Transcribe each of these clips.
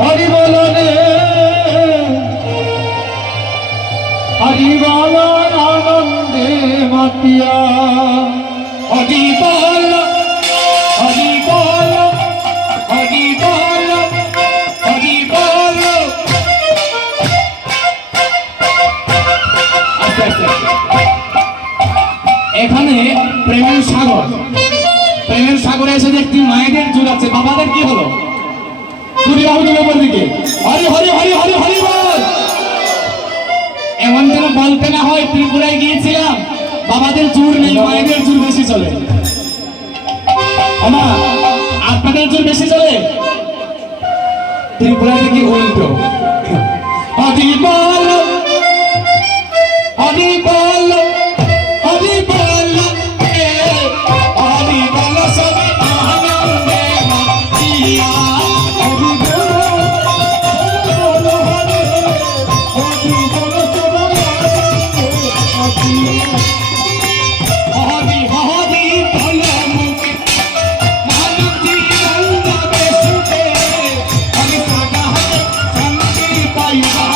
হরি বলো রে হরি বলো আনন্দে মাতিয়া হরি বলো হরি বলো হরি বলো হরি বলো। আস্তে আস্তে এখানে প্রেমের সাগর, প্রেমের সাগরে এসে দেখছি মায়েদের জুড়াচ্ছে, বাবাদের কি হলো? দুটি বাহু তুলে উপর দিকে হরি হরি হরি হরি হরি বল। এমন যেন বলতে না হয় ত্রিপুরায় গিয়েছিলাম, বাবাদের জোর নেই, মায়েদের জোর বেশি চলে। আমা আপনাদের জোর বেশি চলে, ত্রিপুরাতে কি উল্টো। হরি বল হরি বল হরি বল হরি বল সবে আনন্দে মাতিয়া হরি বল হরি বল সবে আনন্দে মাতিয়া হরি হরি বল মুখে মানব জীবন যাবে সুখে হরি সাদা হাতে শান্তি পাইবা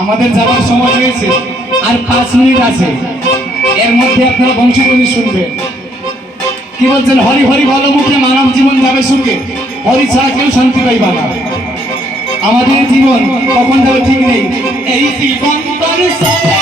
আমাদের যাওয়ার সময় হয়েছে, আর 5 মিনিট আছে, এর মধ্যে আপনারা বংশীধ্বনি শুনবেন। কি বলছেন? হরি হরি বলো মুখে মানব জীবন যাবে সুখে, হরি ছাড়া কেউ শান্তি পাইবা না। আমাদের জীবন কখন যাবে ঠিক নেই, এই জীবন তার সাথে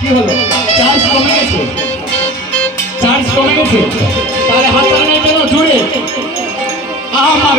কি হলো? চার্জ কমে গেছে, চার্জ কমে গেছে, তাহলে হাত টানাই কেন জুড়ে আমার